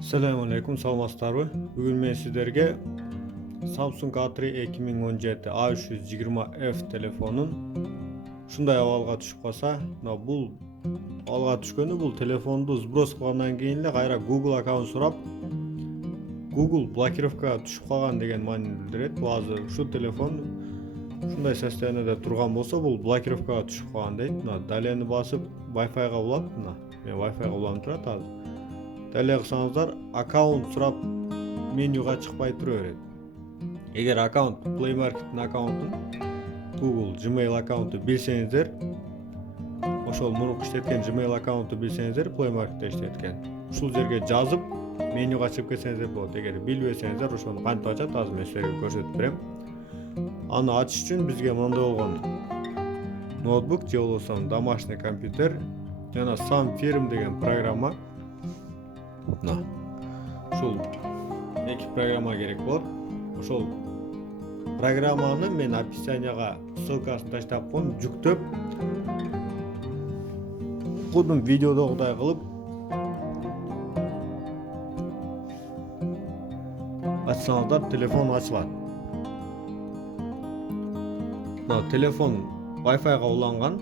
Assalamu alaikum, саламатсыздарбы? Бүгүн мен сиздерге Samsung A3 2017 A320F телефонун ушундай абалга түшүп калса, бул абалга түшкөнү бул телефонду сброс кылгандан кийин эле кайра Google аккаунт сурап, Google блокировкага түшүп калган деген маанини билдирет. Бул азыр ушул телефон ушундай состояниеде турган болсо, бул блокировкага түшүп калган дейт. Далени басып Wi-Fi-га улап, мен Wi-Fi-га уланып турат азыр. Далее кылсаңыздар, аккаунт сурап менюга чыкпай тура берет. Эгер аккаунт Play Market'in аккаунтун, Google Gmail аккаунту билсеңиздер, ошол мурунку иштеткен Gmail аккаунту билсеңиздер, Play Market'те иштеткен. Ушул жерге жазып, менюга чыгып кетсеңиздер болот. Эгер билбесеңиздер, ошону кантип ачат, азыр мен силерге көрсөтүп берем. Аны ачыш үчүн бизге мындай болгон ноутбук же болбосо домашний компьютер жана SamFirm деген программа. Ушул эки программа керек болот. Ошол программаны мен описанияга ссылкасын таштап коем, жүктөп, кудум видеодогудай кылып ачсаңыздар, телефон ачылат. Телефон Wi-Fi-га уланган.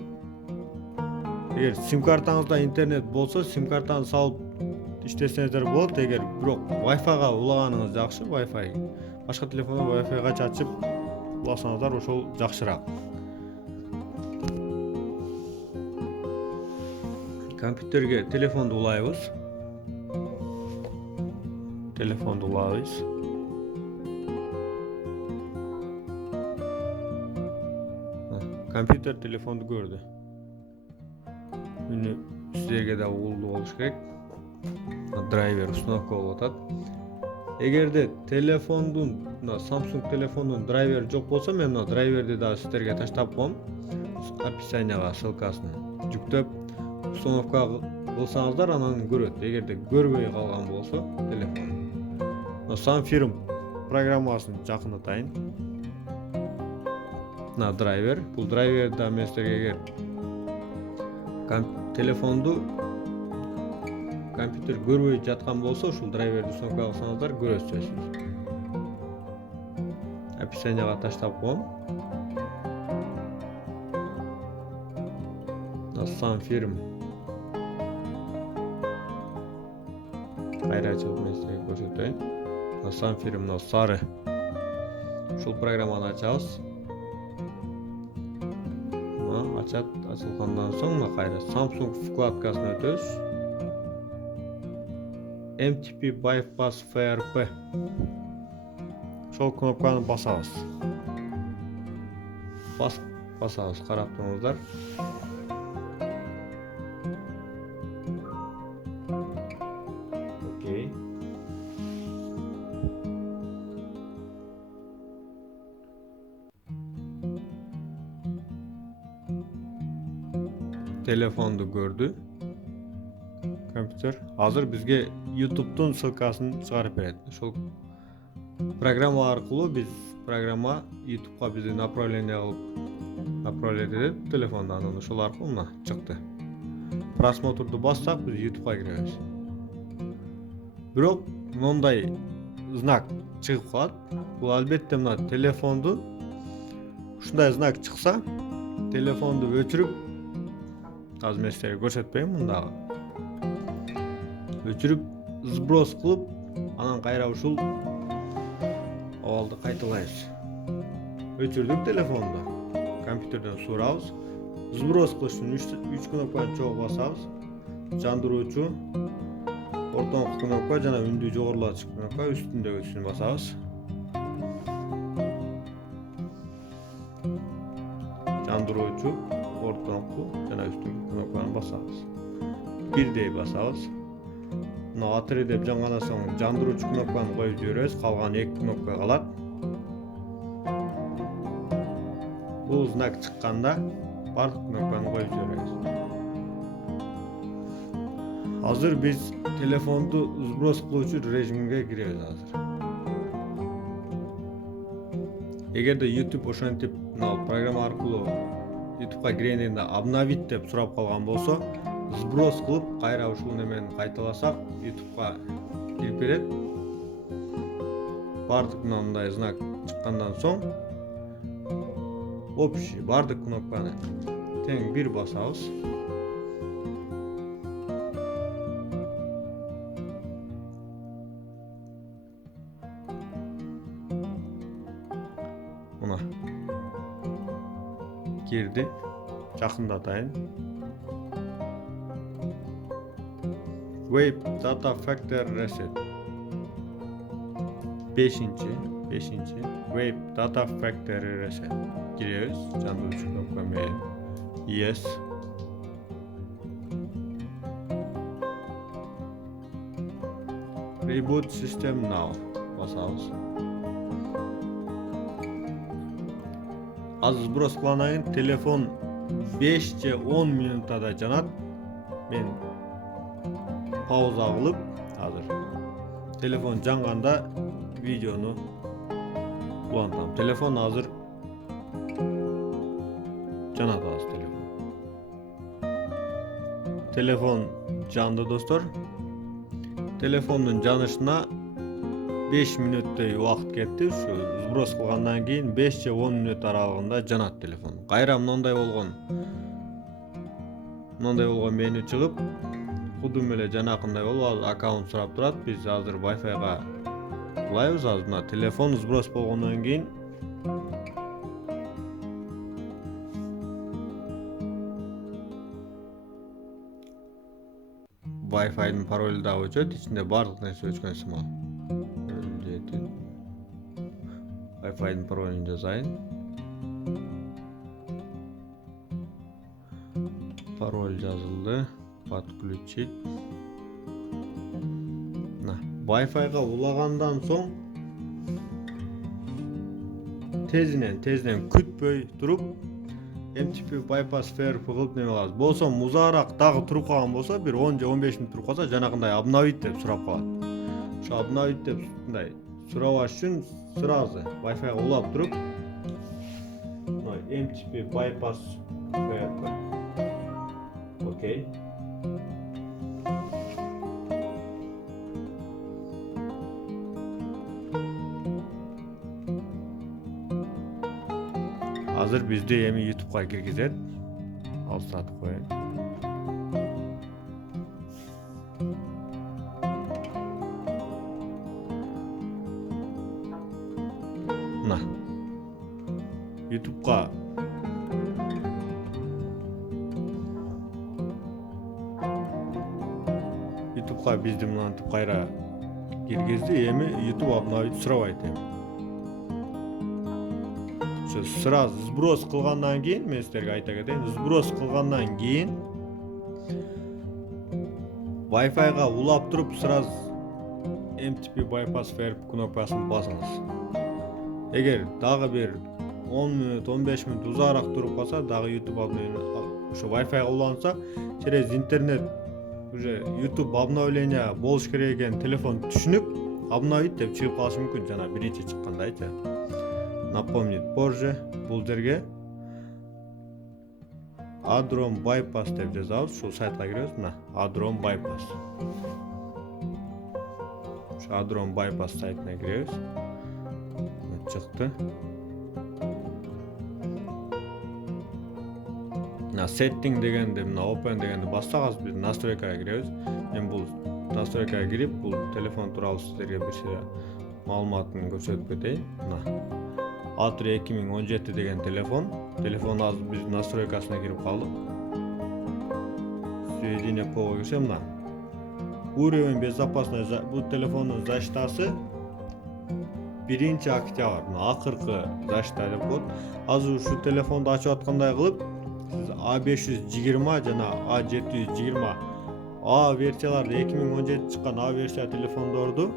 Эгер сим-картаңызда интернет болсо, сим-картаны салып иштесеңиздер болот. Эгер бирок Wi-Fi-га улаганыңыз жакшы, Wi-Fi башка телефондон Wi-Fi-га чачып уласаңыздар, ошол жакшыраак. Компьютерге телефонду улайбыз. Телефонду улайбыз. Компьютер телефонду көрдү. Үнү силерге да угулду болуш керек. Драйвер установка болуп атат. Эгерде телефондун, Samsung телефондун драйвери жок болсо, мен драйверди да силерге таштап коем. Описанияга ссылкасын жүктөп, установка кылсаңыздар, анан көрөт. Эгерде көрбөй калган болсо телефон, SamFirm программасын жакындатайын. Драйвер. Бул драйверди да мен силерге телефонду компьютер көрбөй жаткан болсо, ушул драйверди установка кылсаңыздар көрөсүз. Описанияга таштап коем. SamFirm кайра ачып мен силерге көрсөтөйүн. SamFirm сары. Ушул программаны ачабыз. Ачылгандан соң кайра Samsung вкладкасына өтөбүз. MTP Bypass FRP. Ошол кнопканы басабыз. Басабыз, карап туруңуздар. Окей. Телефонду көрдү. Компьютер азыр бизге YouTube'дун ссылкасын чыгарып берет. Ошол программа аркылуу биз программа YouTube'га бизди направление этип телефондан, анан ошол аркылуу чыкты. Просмотрду бассак, биз YouTube'га киребиз. Бирок мындай знак чыгып калат. Бул албетте телефонду ушундай знак чыкса, телефонду өчүрүп, азыр мен силерге көрсөтпөйм, мындагы өчүрүп, сброс кылып, анан кайра ушул абалды кайталайбыз. Өчүрдүк телефонду, компьютерден суурабыз. Сброс кылыш үчүн 3 кнопканы чогуу басабыз. Жандыруучу, ортоңку кнопка жана үндү жогорулатчы кнопка, үстүндөгүсүн басабыз. Жандыруучу, ортоңку жана үстүнкү кнопканы басабыз. Бирдей басабыз. A3 деп жангандан соң жандыруучу кнопканы коюп жиберебиз, калган 2 кнопка калат. Бул знак чыкканда бардык кнопканы коюп жиберебиз. Азыр биз телефонду сброс кылуучу режимге киребиз азыр. Эгерде YouTube ошентип программа аркылуу YouTube'га киргенде обновить деп сурап калган болсо, сброс кылып, кайра ушул немени кайталасак, YouTube'га кирип берет. Бардык мындай знак чыккандан соң общий бардык кнопканы тең бир басабыз. Мына кирди. Жакындатайын. Wave Data Factor Reset. 5-ci Wave Data Factor Reset. Giriyoruz. Canlı knopka menü. Yes. Reboot System Now. Basabız. Azız burası kullanayın. Telefon 5-10 minutada janat. Men pauza kılıp hazır. Telefon janganda videonu ulantam. Telefon hazır. Janat az telefon. Telefon jandı dostlar. Telefonun janışına 5 minutтай uақыт кетти. Şu сброс кылгандан кийин 5-10 minut аралыгында жанат телефон. Кайра мындай болгон меню чыгып, кудум эле жанакындай болуп азыр аккаунт сурап турат. Биз азыр Wi-Fi-га кылайбыз. Азыр мына телефон сброс болгондон кийин Wi-Fi'nin parolü da өчөт. İçinde бардык нерсе өчкөн сымал. Wi-Fi'nin parolünü жазайын. Parol жазылды. Подключить. Wi-Fi'ga ulagandan soң tezинен күтпөй туруп MTP bypass fair кылып неме кылабыз. Болсо узаараак дагы туруп калган болсо, бир 10 же 15 минут туруп калса, жанагындай обновить деп сурап калат. Ошо обновить деп мындай сурабаш үчүн сразу Wi-Fi'га улап туруп, MTP bypass fair. Окей. Hazır bizde эми YouTube'ga киргизет. Алсатып коеюн. Мына. YouTube'ga bizdi мынантип кайра киргизди. Эми YouTube обновить сурабайт эми. Сразу сброс кылгандан кийин мен силерге айта кетейин. Сброс кылгандан кийин Wi-Fi'га улап туруп сразу MTP bypass fair кнопкасын басыңыз. Эгер дагы бир 10 минут, 15 минут узаараак туруп калса, дагы YouTube ошо Wi-Fi'га уланса, через интернет уже YouTube обновление болуш керек экен, телефон түшүнүп, обновить деп чыгып калышы мүмкүн, жана биринчи чыккандайчы. Напомнить позже. Бул жерге Adron bypass деп жазабыз. Ушул сайтка киребиз. Мына Adron bypass. Ошо Adron bypass сайтына киребиз. Чыкты. Мына setting дегенде, мына open дегенде бассагыз, биз настройкага киребиз. Мен бул настройкага кирип, бул телефон тууралуу сиздерге бир маалыматын көрсөтүп кетейин. Мына A3 2017 деген телефон азыр биз настройкасына кирип калдык. Сведения по кирсем, мына уровень безопасности бул телефондун защитасы 1 октябрь, мына акыркы защита деп коет. Азыр ушу телефонду ачып аткандай кылып, сиз A520 жана A720 A версияларды 2017 чыккан A версия телефондорду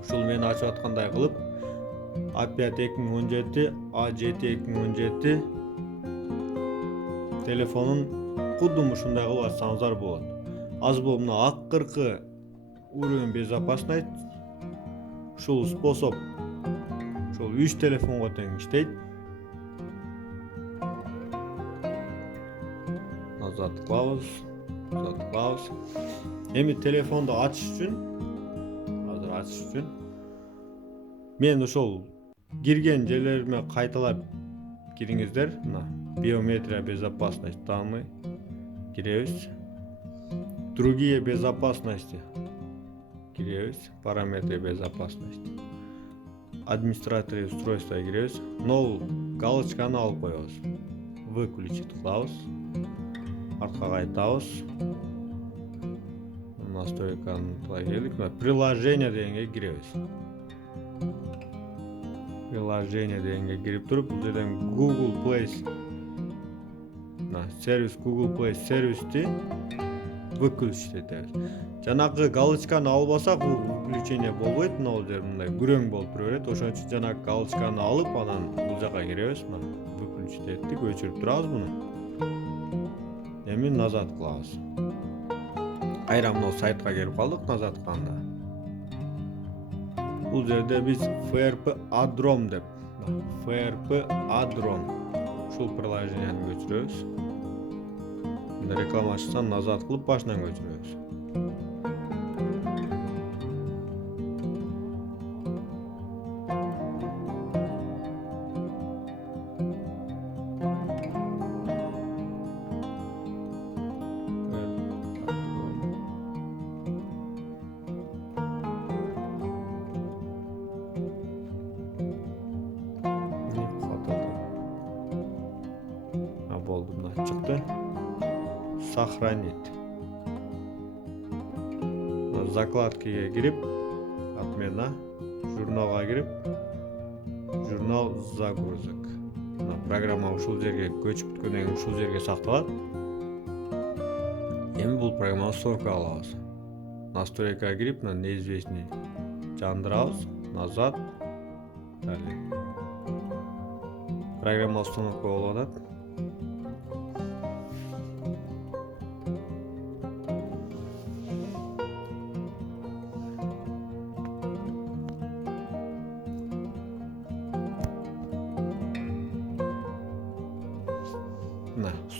ушул мен ачып аткандай кылып A5 2017, A7 2017 телефонун кудум ушундай кылып ачсаңыздар болот. Аз бул мына акыркы уровень безопасности ушул способ ушул 3 телефонго тең иштейт. Назад кылабыз. Эми телефонду ачыш үчүн ачыш үчүн мен ошол кирген жерлериме кайталап кириңиздер. Мына биометрия безопасность данные киребиз. Другие безопасности киребиз. Параметры безопасности. Администраторы устройства киребиз. Нол галочканы алып коебуз. Выключить кылабыз. Артка кайтабыз. Настройканы келдик. Приложение дегенге киребиз. Приложение дегенге кирип туруп, бул жерден Google Play сервис Google Play сервисти выключить этебиз. Жанагы галочканы албасак, бул выключение болбойт. Мына жер мындай күрөң болуп тура берет. Ошон үчүн жанагы галочканы алып, анан бул жака киребиз. Мына выключить эттик, өчүрүп турабыз буну. Эми назад кылабыз. Кайра мына сайтка келип калдык назад кылганда. Бул жерде биз FRP Adrom деп, FRP Adrom ушул приложенияны көчүрөбүз. Мында реклама ачсам назад кылып башынан көчүрөбүз. Болду, мына чыкты. Сохранить. Закладкиге кирип, отмена, журналга кирип, журнал загрузок. Программа ушул жерге көчүп бүткөндөн кийин ушул жерге сакталат. Эми бул программаны установка кылабыз. Настройкага кирип, неизвестный жандырабыз, назад. Далее. Программа установка болуп атат.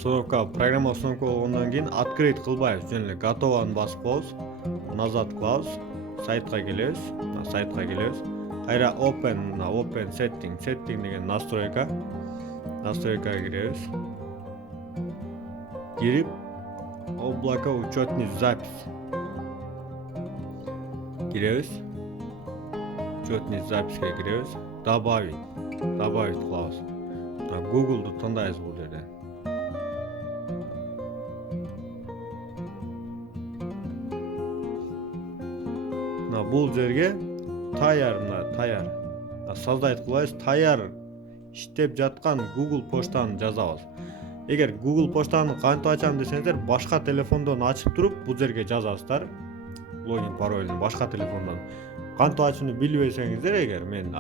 Установка, программа установка болгондон кийин открыть кылбайбыз, жөн эле готованы басып коебуз. Назад кылабыз, сайтка келебиз, сайтка келебиз. Кайра open setting деген настройка. Настройкага киребиз. Кирип облако учетный запись. Киребиз. Учетный запиське киребиз. Добавить кылабыз. Google'ду тандайбыз бул жерде. Бул жерге таяр создать кылабыз. Таяр иштеп жаткан Google поштаны жазабыз. Эгер Google поштаны кантип ачам десеңиздер, башка телефондон ачып туруп бул жерге жазасыздар. Логин паролун башка телефондон. Кантип ачууну билбесеңиздер, эгер мен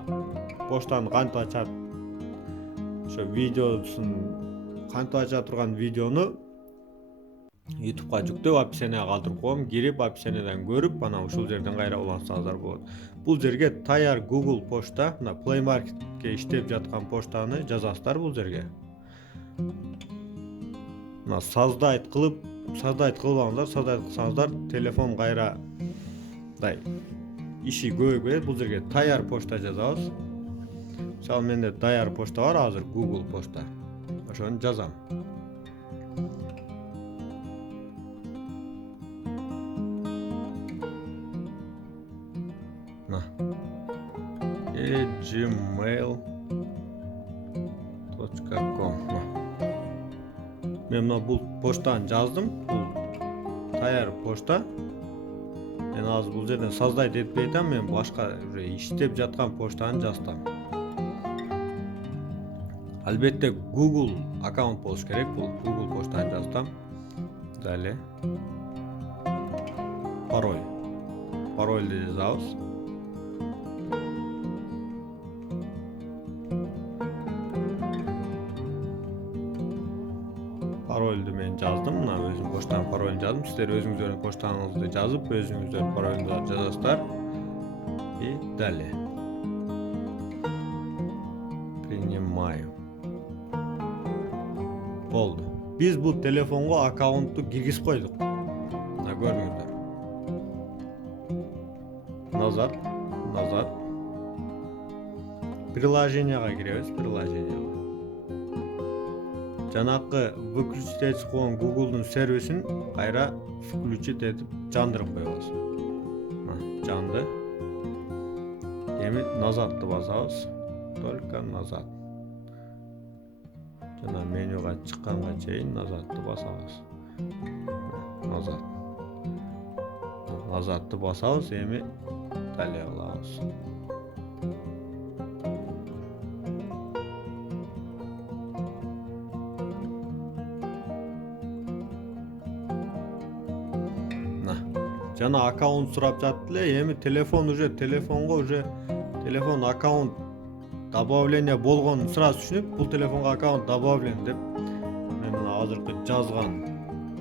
поштаны кантип ачат, ошо видеосун кантип ача турган видеону YouTube'га жүктөп описанияга калтырып коем. Кирип описаниядан көрүп, анан ушул жерден кайра улантсаңыздар болот. Бул жерге таяр Google почта, мына Play Market'ке иштеп жаткан поштаны жазасыздар бул жерге. Мына создать кылбаңыздар, создать кылсаңыздар телефон кайра иши көбөйүп кетет. Бул жерге таяр почта жазабыз. Мисалы менде таяр почта бар, азыр Google почта. Ошону жазам. gmail.com. Мен мына бул поштаны жаздым. Бул таяр почта. Мен азыр бул жерден создать этпей атам, мен башка уже иштеп жаткан поштаны жаздым. Албетте Google аккаунт болуш керек. Бул Google поштаны жаздым. Далее парольду жазабыз. Парольду мен жаздым. Мына өзүм поштанын паролун жаздым. Сиздер өзүңүздөрдүн поштаңызды жазып, өзүңүздөрдүн паролуңузду жазасыздар. И далее. Принимаю. Болду. Биз бул телефонго аккаунтту киргизип койдук. Мына көрүңүздөр. назад. Приложенияга киребиз, приложенияга. Жанакы выключить этип койгон Google'дун сервисин кайра включить этип жандырып коебуз. Жанды. Эми назадты басабыз. Только назад. Жана менюга чыкканга чейин назадты басабыз. Назад. Назадты басабыз, эми далее кылабыз. Жана аккаунт сурап жатты эле, эми телефон аккаунт добавление болгонун сразу түшүнүп, бул телефонго аккаунт добавлен деп мен мына азыркы жазган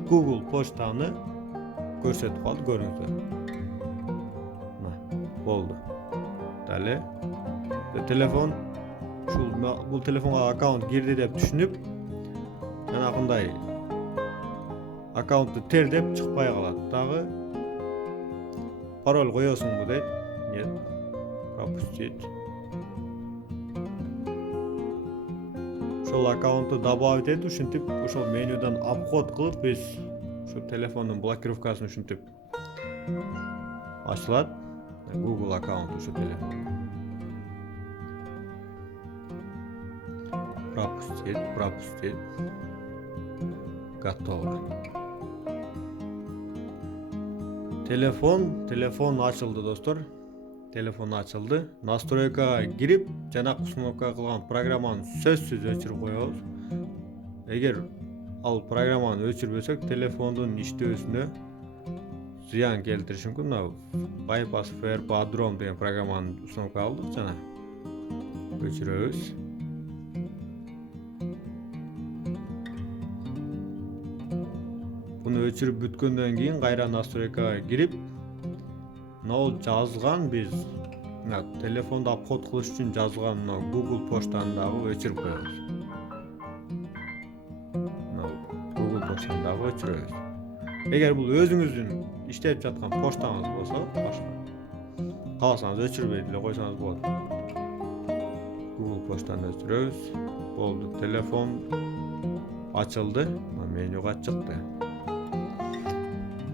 Google почтаны көрсөтүп калды, көрүңүздөр. Болду. Далее телефон бул телефонго аккаунт кирди деп түшүнүп, жанагындай аккаунтту тердеп чыкпай калат. Дагы пароль коесуңбу дейт. Нет. Пропустить. Ошол аккаунтту добавить этип, ушинтип ошол менюдан обход кылып биз ушу телефондун блокировкасын ушинтип ачылат. Google аккаунт ушу телефон. Пропустить. Готово. Телефон ачылды, достор. Телефон ачылды. Настройкага кирип, жанакы установка кылган программаны сөзсүз өчүрүп коебуз. Эгер ал программаны өчүрбөсөк, телефондун иштөөсүнө зыян келтириши мүмкүн. Bypass Fairpadrome деген программаны установка алдык жана өчүрөбүз. Буну өчүрүп бүткөндөн кийин кайра настройкага кирип, мына жазган биз телефонду обход кылыш үчүн жазган Google почтаны дагы өчүрүп коебуз. Google почтаны дагы өчүрөбүз. Эгер бул өзүңүздүн иштеп жаткан поштаңыз болсо, кааласаңыз өчүрбөй деле койсоңуз болот. Google почтаны өчүрөбүз. Болду, телефон ачылды, менюга чыкты.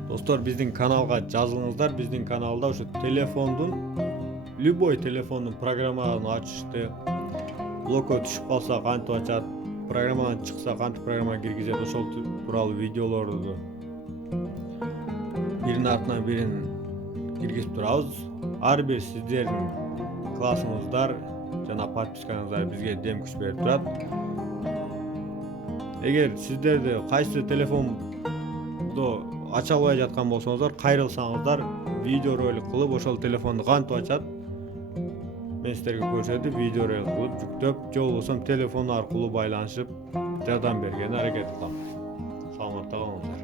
Достор, биздин каналга жазылыңыздар. Биздин каналда ушу любой телефондун программасын ачышты, блокко түшүп калса кантип ачат, программадан чыкса кантип программа киргизет, ошол тууралуу видеолорду биринин артынан бирин киргизип турабыз. Ар бир сиздердин классыңыздар жана подпискаңыздар бизге дем күч берип турат. Эгер сиздерде кайсы телефонду ача албай жаткан болсоңуздар, кайрылсаңыздар, видео ролик кылып ошол телефонду кантип ачат мен сиздерге көрсөтүп, видео ролик кылып жүктөп, же болбосо телефон аркылуу байланышып жардам бергенге аракет кылам. Саламатта калыңыздар.